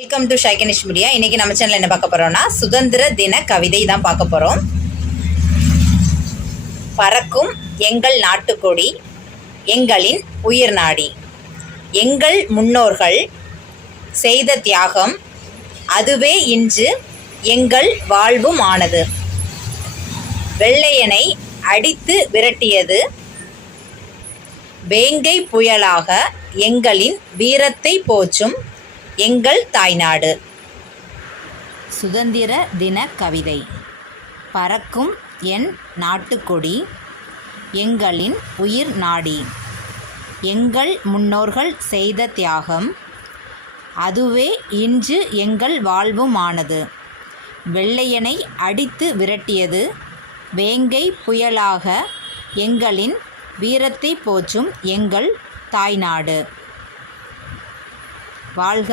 Welcome to ஷைகனிஷ் media. இன்றைக்கி நம்ம channel என்ன பார்க்க போகிறோம்னா சுதந்திர தின கவிதை தான் பார்க்க போகிறோம். பறக்கும் எங்கள் நாட்டுக்கொடி எங்களின் உயிர் நாடி, எங்கள் முன்னோர்கள் செய்த தியாகம் அதுவே இன்று எங்கள் வாழ்வும் ஆனது. வெள்ளையனை அடித்து விரட்டியது வேங்கை புயலாக எங்களின் வீரத்தை போற்றும் எங்கள் தாய்நாடு. சுதந்திர தின கவிதை. பறக்கும் என் நாட்டுக்கொடி எங்களின் உயிர் நாடி, எங்கள் முன்னோர்கள் செய்த தியாகம் அதுவே இன்று எங்கள் வாழ்வும் ஆனது. வெள்ளையனை அடித்து விரட்டியது வேங்கை புயலாக எங்களின் வீரத்தை போற்றும் எங்கள் தாய்நாடு. வாழ்க